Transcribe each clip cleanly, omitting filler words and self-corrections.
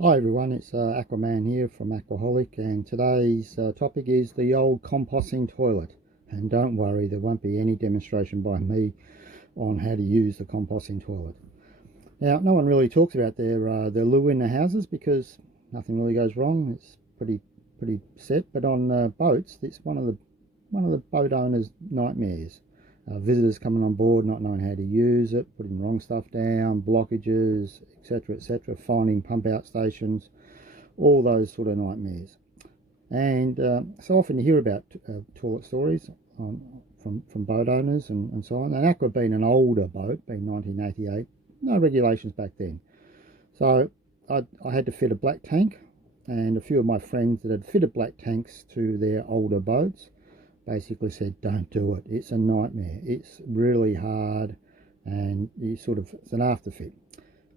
Hi everyone, it's Aquaman here from Aquaholic, and today's topic is the old composting toilet. And don't worry, there won't be any demonstration by me on how to use the composting toilet. Now, no one really talks about their loo in the houses because nothing really goes wrong. It's pretty set. But on boats, it's one of the boat owners' nightmares. Visitors coming on board not knowing how to use it, putting wrong stuff down, blockages, etc., finding pump out stations, all those sort of nightmares. And so often you hear about toilet stories from boat owners and so on. And Aqua being an older boat, being 1988, no regulations back then. So I had to fit a black tank, and a few of my friends that had fitted black tanks to their older boats basically said, don't do it. It's a nightmare. It's really hard, and it's an afterfit.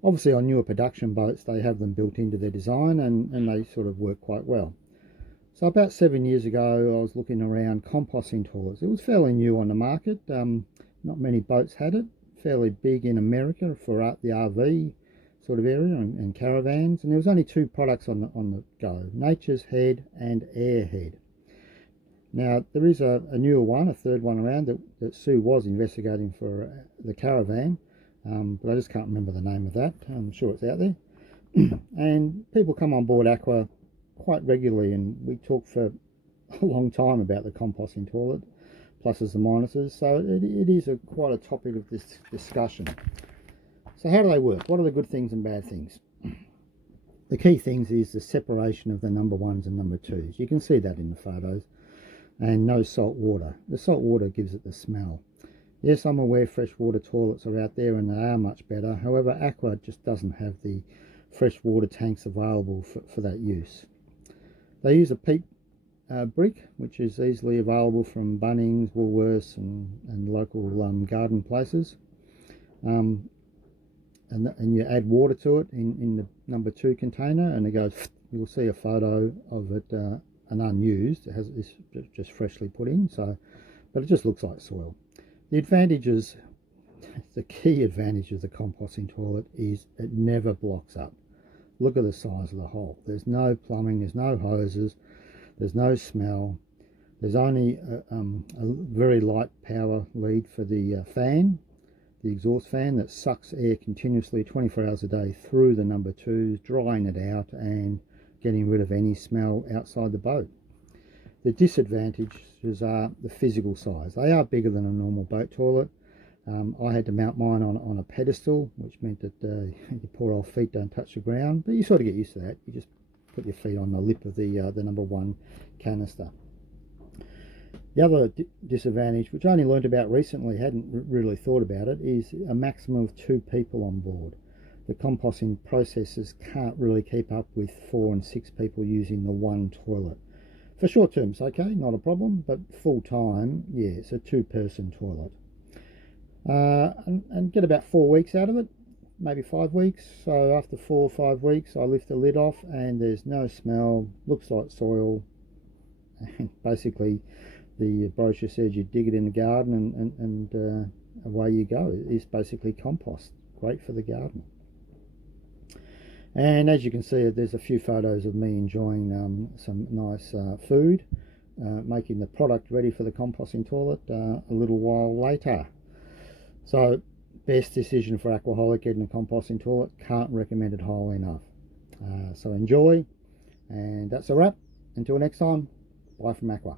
Obviously, on newer production boats, they have them built into their design, and they sort of work quite well. So about 7 years ago, I was looking around composting toilets. It was fairly new on the market. Not many boats had it. Fairly big in America for the RV sort of area and caravans. And there was only two products on the go: Nature's Head and Airhead. Now, there is a newer one, a third one around that Sue was investigating for the caravan, but I just can't remember the name of that. I'm sure it's out there. And people come on board Aqua quite regularly, and we talk for a long time about the composting toilet, pluses and minuses. So it is quite a topic of this discussion. So how do they work? What are the good things and bad things? The key things is the separation of the number ones and number twos. You can see that in the photos. And no salt water. The salt water gives it the smell. Yes, I'm aware freshwater toilets are out there and they are much better. However, Aqua just doesn't have the freshwater tanks available for that use. They use a peat brick, which is easily available from Bunnings, Woolworths and local garden places. And you add water to it in the number 2 container, and it goes, you'll see a photo of it and unused. It's just freshly put in, but it just looks like soil. The advantages, the key advantage of the composting toilet is it never blocks up. Look at the size of the hole. There's no plumbing, there's no hoses, there's no smell. There's only a very light power lead for the fan, the exhaust fan that sucks air continuously 24 hours a day through the number 2s, drying it out and getting rid of any smell outside the boat. The disadvantages are the physical size. They are bigger than a normal boat toilet. I had to mount mine on a pedestal, which meant that your poor old feet don't touch the ground, but you sort of get used to that. You just put your feet on the lip of the number 1 canister. The other disadvantage, which I only learned about recently, hadn't really thought about it, is a maximum of 2 people on board. The composting processes can't really keep up with 4 and 6 people using the one toilet. For short term, it's okay, not a problem, but full time, yeah, it's a 2-person toilet. And get about 4 weeks out of it, maybe 5 weeks. So after 4 or 5 weeks, I lift the lid off and there's no smell, looks like soil. And basically, the brochure says you dig it in the garden and away you go. It's basically compost, great for the garden. And as you can see, there's a few photos of me enjoying some nice food, making the product ready for the composting toilet a little while later. So, best decision for Aquaholic, getting a composting toilet. Can't recommend it highly enough. So enjoy, and that's a wrap. Until next time, bye from Aqua.